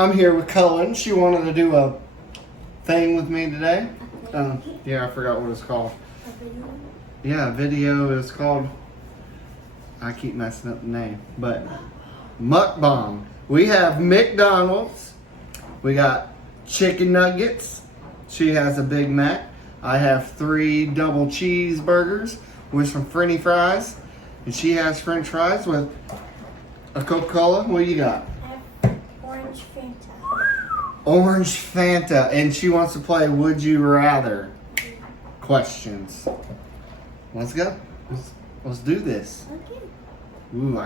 I'm here with Cullen. She wanted to do a thing with me today. Yeah, I forgot what it's called. A video? Yeah, video is called, I keep messing up the name, but Mukbang. We have McDonald's. We got chicken nuggets. She has a Big Mac. I have 3 double cheeseburgers with some French fries. And she has French fries with a Coca-Cola. What do you got? I have orange Fanta. Orange Fanta. And she wants to play Would You Rather questions. Let's go. Let's do this. Okay. Ooh,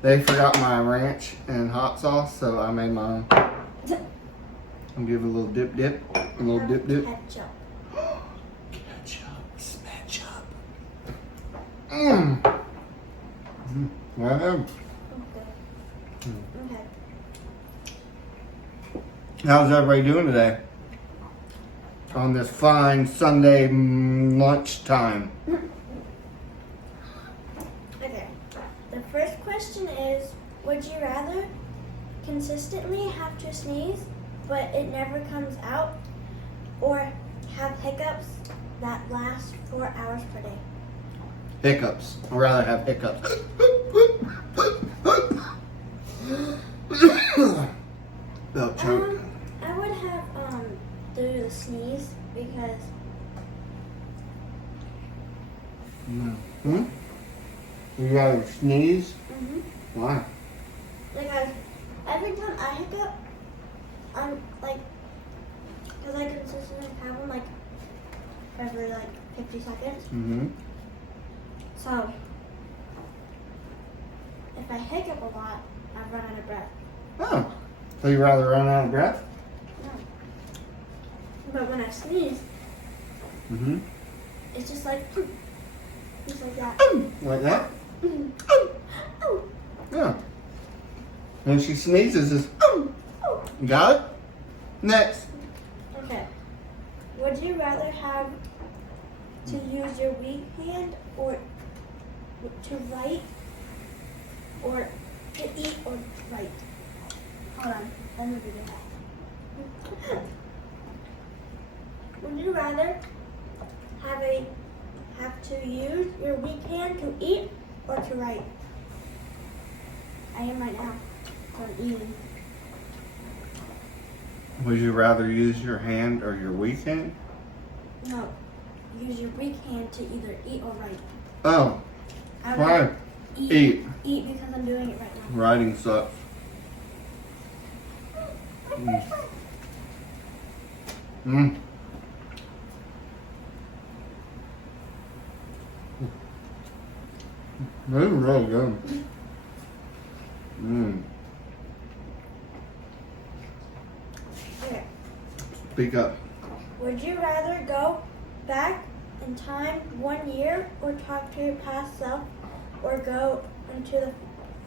they forgot my ranch and hot sauce, so I made my own. I'll give it a little dip. A little dip. Ketchup. Ketchup. Smatchup. Mmm. Wow. Okay. How's everybody doing today? On this fine Sunday lunchtime. Okay. The first question is, would you rather consistently have to sneeze, but it never comes out, or have hiccups that last 4 hours per day? Hiccups. I'd rather have hiccups. Without choke. I would have do the sneeze because Hmm? You rather sneeze? Why? because every time I hiccup, I'm like, because I consistently have them like every like 50 seconds. Mm-hmm. So if I hiccup a lot, I run out of breath. Oh. So you rather run out of breath? No. But when I sneeze, Mm-hmm. it's just like that. Like that? Oh. Yeah. When she sneezes, it's got it? Next. Okay. Would you rather have to use your weak hand or to write or to eat or write? Hold on. Let me do that. Would you rather have to use your weak hand to eat or to write? I am right now. So I'm eating. Would you rather use your hand or your weak hand? No. Use your weak hand to either eat or write. Oh. I would Why? Eat. Eat because I'm doing it right now. Writing sucks. Mm. This is really good. Okay. Speak up. Would you rather go back in time 1 year or talk to your past self, or go into the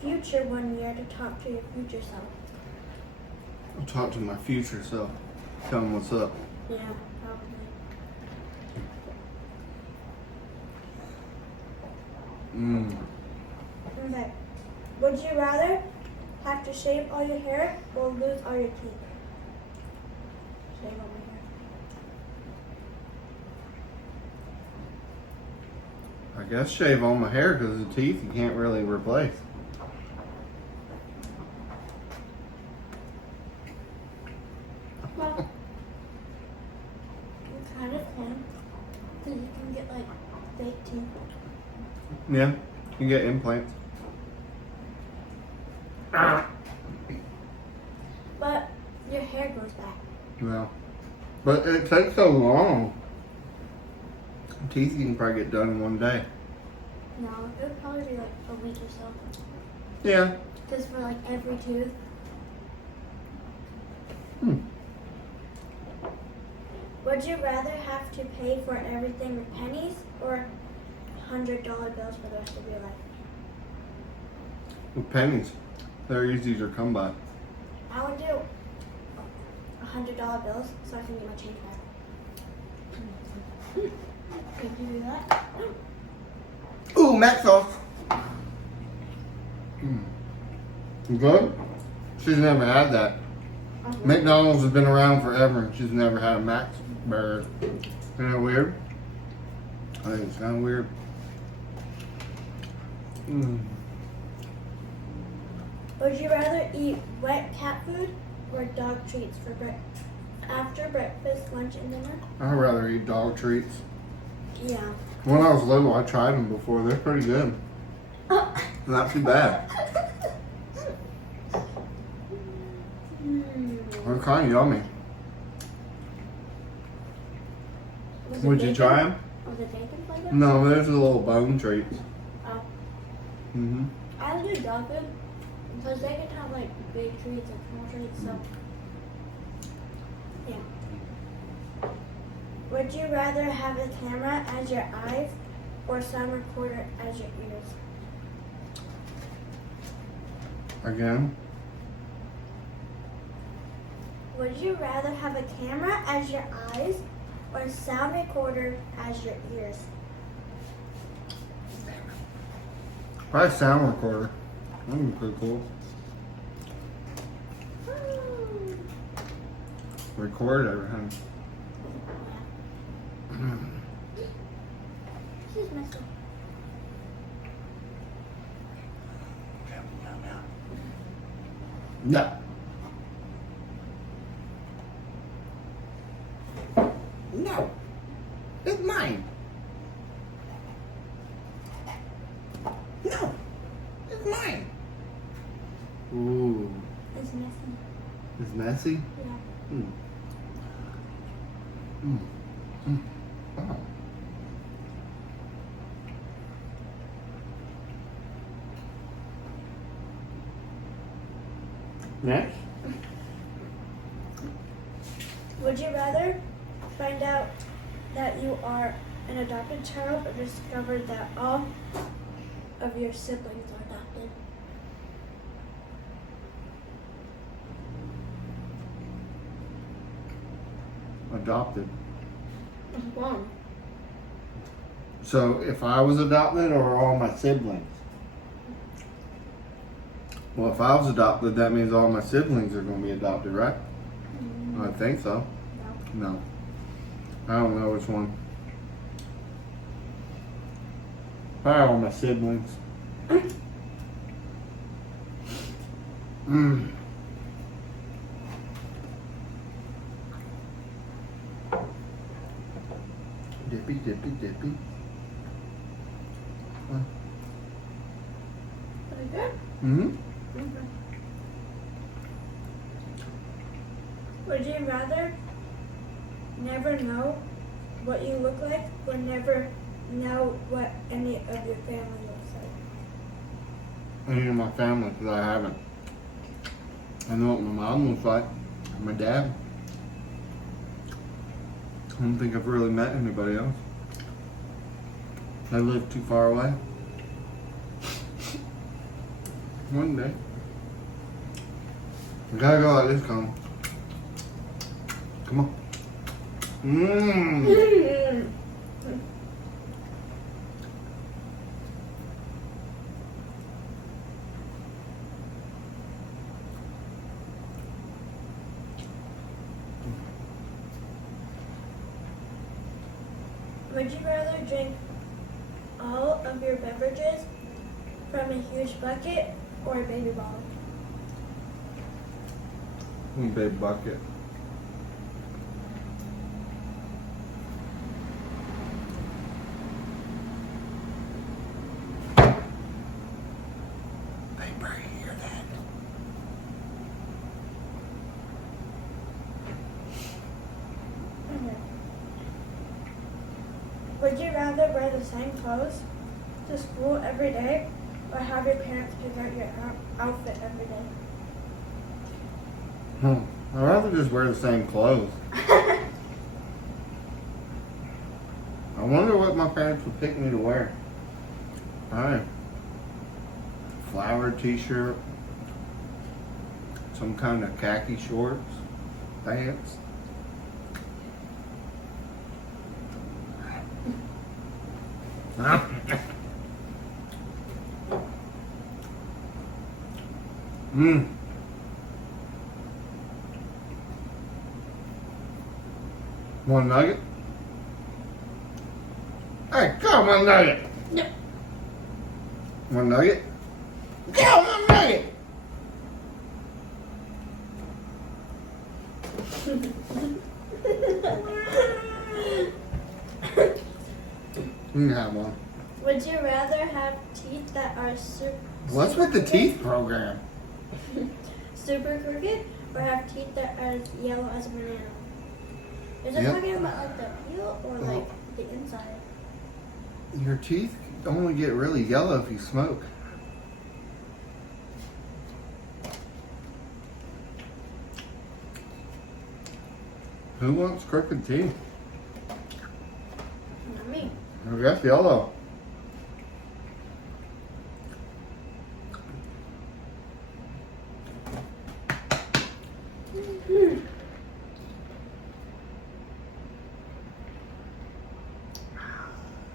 future 1 year to talk to your future self? I'll talk to my future self. Tell him what's up. Yeah, probably. Okay. Would you rather have to shave all your hair or lose all your teeth? Shave all my hair. I guess shave all my hair because the teeth you can't really replace. Well, you kind of can, because you can get like fake teeth. Yeah, you can get implants. But your hair grows back. Well, but it takes so long. Teeth you can probably get done in 1 day. No, it would probably be like a week or so. Yeah. Because for like every tooth. Would you rather have to pay for everything with pennies or $100 bills for the rest of your life? With pennies, they're easy to come by. I would do $100 bills so I can get my change back. Could you do that? Ooh, mac sauce. You good? She's never had that. McDonald's has been around forever and she's never had a Max burger. Isn't that weird? I think it's kind of weird. Would you rather eat wet cat food or dog treats after breakfast, lunch, and dinner? I'd rather eat dog treats. Yeah. When I was little, I tried them before. They're pretty good. Not too bad. They're kind of yummy. Would you try them? Was it bacon flavor? No, there's a little bone treats. Oh. Mm-hmm. I do dog food because they can have like big treats and small treats, so yeah. Would you rather have a camera as your eyes or sound recorder as your ears? Again? Would you rather have a camera as your eyes or sound recorder as your ears? Probably sound recorder. That'd be pretty cool. Record everything. She's messy. No. No. It's mine. No. It's mine. Ooh. It's messy. It's messy? Yeah. Mm. Mm. Mm. Wow. Next? Would you rather find out that you are an adopted child or discover that all of your siblings are adopted? Adopted. One. So if I was adopted or all my siblings? Well, if I was adopted, that means all my siblings are going to be adopted, right? I think so. No. No. I don't know which one. Probably all my siblings. Dippy, dippy, dippy. Pretty good. Mm-hmm. Would you rather never know what you look like or never know what any of your family looks like? Any of my family, because I haven't. I know what my mom looks like. My dad. I don't think I've really met anybody else. I live too far away. One day. We gotta go like this, Colin. Come on. Mmm. Would you rather drink all of your beverages from a huge bucket or a baby bottle? Big bucket. Paper, you hear that? Would you rather wear the same clothes to school every day or have your parents pick out your outfit every day? I'd rather just wear the same clothes. I wonder what my parents would pick me to wear. Alright. Flowered t-shirt. Some kind of khaki shorts. Pants. One nugget? Hey, come on, nugget. No. One nugget? Come on, nugget. You can have one. Would you rather have teeth that are What's with the teeth program? super crooked, or have teeth that are as yellow as a banana? Is it Yep. talking about like the peel or like the inside? Your teeth only get really yellow if you smoke. Who wants crooked teeth? Not me. I guess yellow.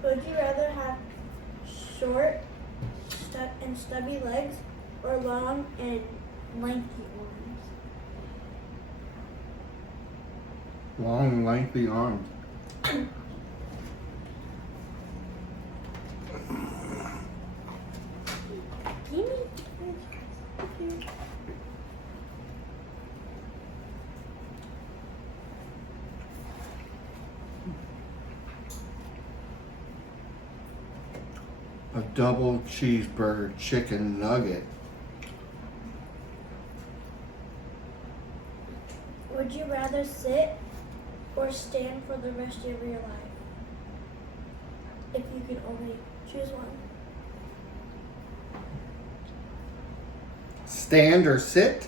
Would you rather have short and stubby legs or long and lengthy arms? Long, lengthy arms. A double cheeseburger chicken nugget. Would you rather sit or stand for the rest of your life? If you could only choose one. Stand or sit?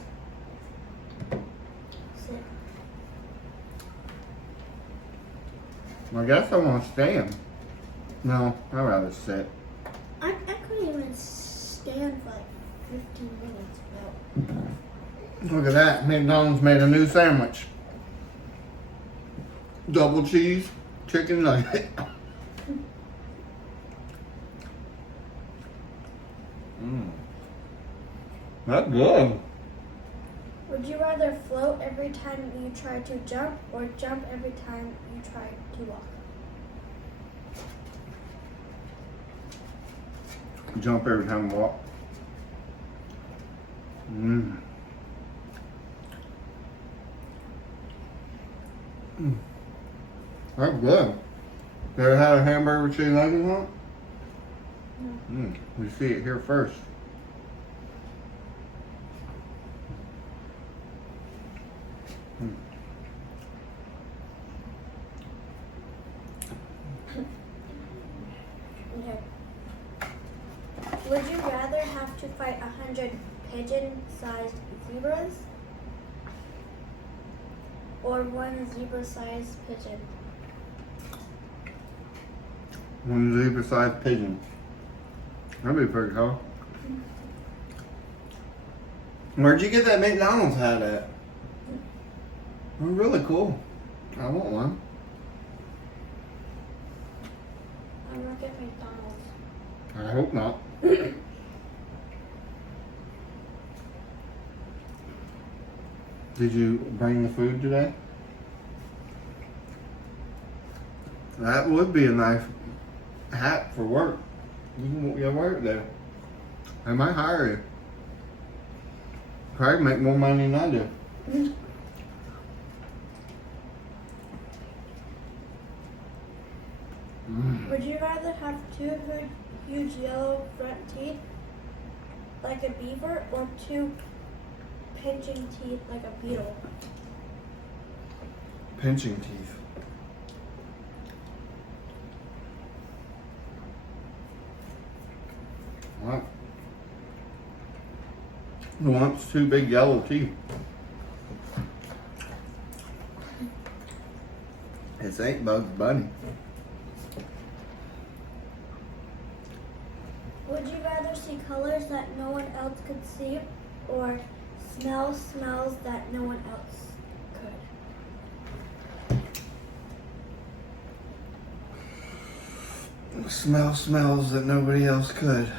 Sit. I guess I want to stand. No, I'd rather sit. I couldn't even stand for like 15 minutes. But Look at that. McDonald's made a new sandwich. Double cheese, chicken nugget. That's good. would you rather float every time you try to jump or jump every time you try to walk? Jump every time I walk. That's good. You ever had a hamburger with chicken nuggets on it? No. You see it here first. Okay. Would you rather have to fight 100 pigeon-sized zebras or one zebra-sized pigeon? One zebra-sized pigeon. That'd be pretty cool. Where'd you get that McDonald's hat at? Oh, really cool. I want one. I work at McDonald's. I hope not. Did you bring the food today? That would be a nice hat for work. You can work there. They might hire you. Probably make more money than I do. Would you rather have two huge yellow front teeth like a beaver or two pinching teeth like a beetle? Pinching teeth. What? Who wants two big yellow teeth? This ain't Bugs Bunny. Would you rather see colors that no one else could see or smell smells that no one else could? Smell smells that nobody else could.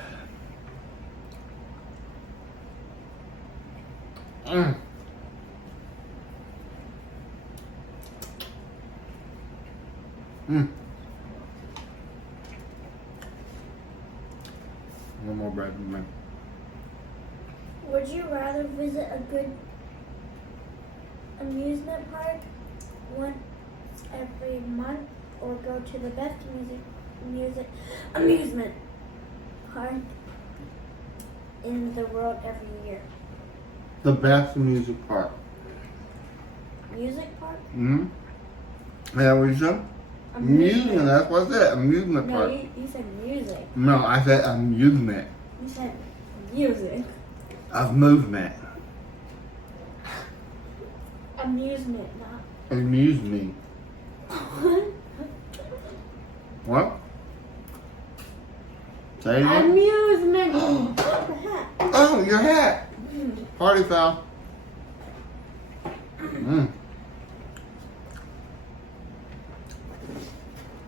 One more bread with me. Would you rather visit a good amusement park once every month or go to the best amusement park in the world every year? The best music park. Music park? Mm-hmm. Yeah, what you said? Amusement, that's what I said. Amusement No, park. you said music. No, I said amusement. You said music. Of movement. Amusement, not. Amuse me. What? Say it again. Amusement. Oh, your hat. Party foul. Mm.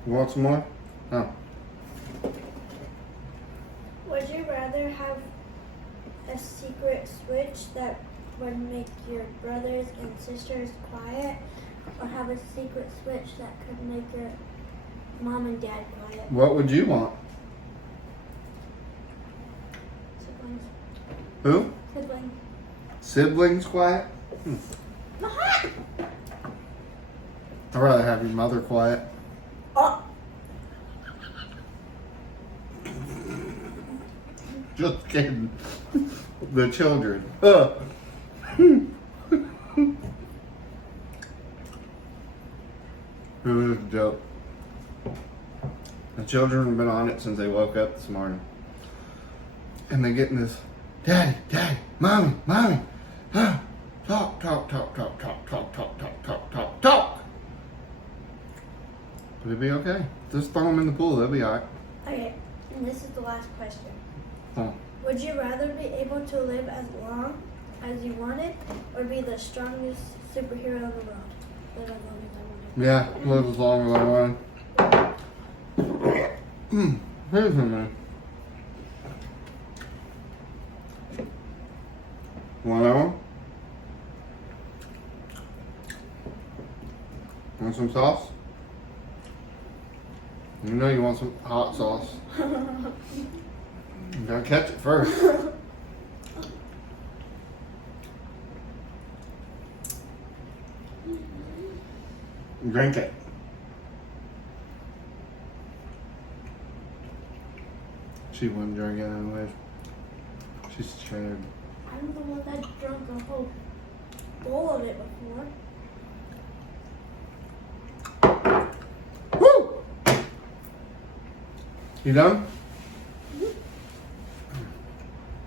You want some more? Oh. Would you rather have a secret switch that would make your brothers and sisters quiet, or have a secret switch that could make your mom and dad quiet? What would you want? Siblings. Who? Siblings. Siblings quiet? I'd rather have your mother quiet. Oh. Just kidding. The children. It was a joke. The children have been on it since they woke up this morning. And they're getting this, Daddy, Daddy, Mommy, Mommy. Talk, talk, talk, talk, talk, talk, talk, talk, talk, talk, talk. But it'll be okay. Just throw them in the pool. They'll be alright. Okay, and this is the last question. Huh. Would you rather be able to live as long as you wanted, or be the strongest superhero in the world? Live as long as I wanted. Yeah, live as long as I want. Here's one, man. Want that one? Want some sauce? You know you want some hot sauce. You gotta catch it first. Drink it. She wouldn't drink it anyways. She's scared. I'm the one that drank a whole bowl of it before. Woo! You done?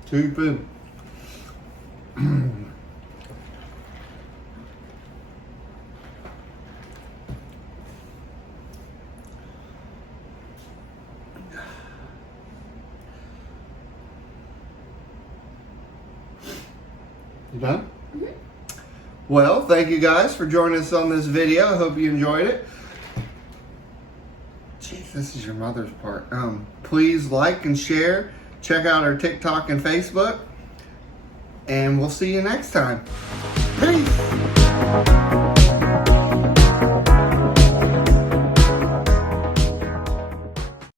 To your food. You done? Mm-hmm. Well, thank you guys for joining us on this video. I hope you enjoyed it. Jeez, this is your mother's part. Please like and share. Check out our TikTok and Facebook. And we'll see you next time. Peace.